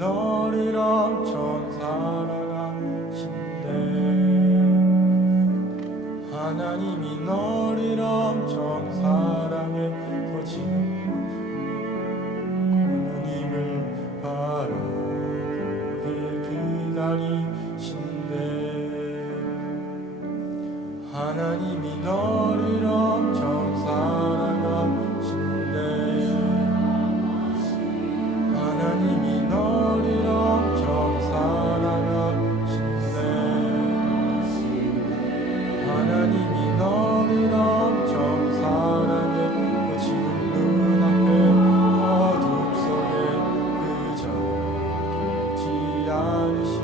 너를 엄청 사랑하신대. 하나님이 너를 엄청 사랑해. 거짓 하나님을 바라보게 기다리신대. 하나님이 너를 Hallelujah.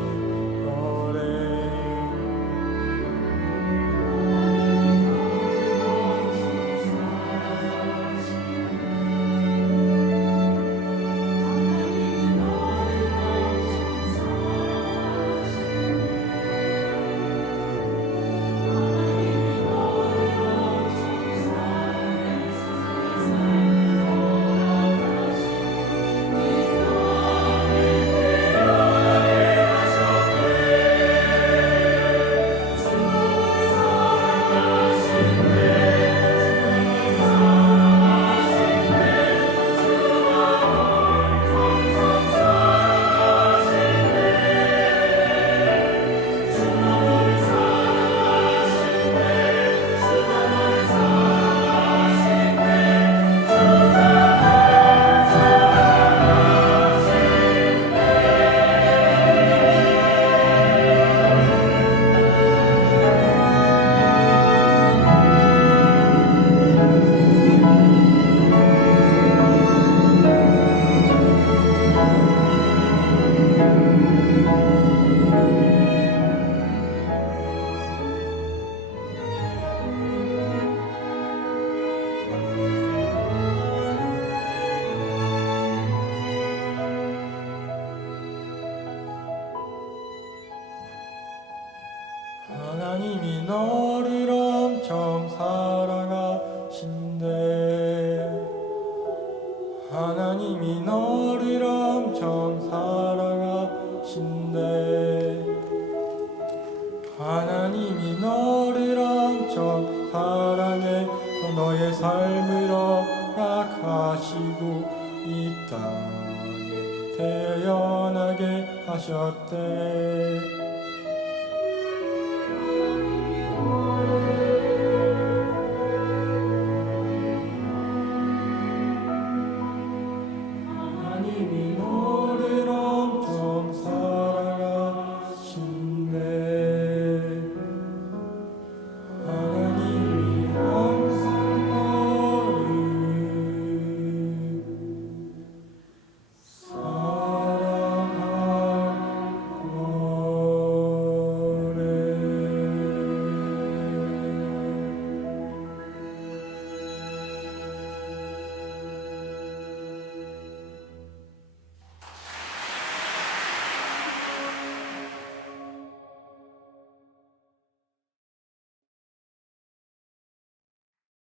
하나님이 너를 엄청 사랑하신대. 하나님이 너를 엄청 사랑하신대. 하나님이 너를 엄청 사랑해 또 너의 삶을 허락하시고 이 땅에 태어나게 하셨대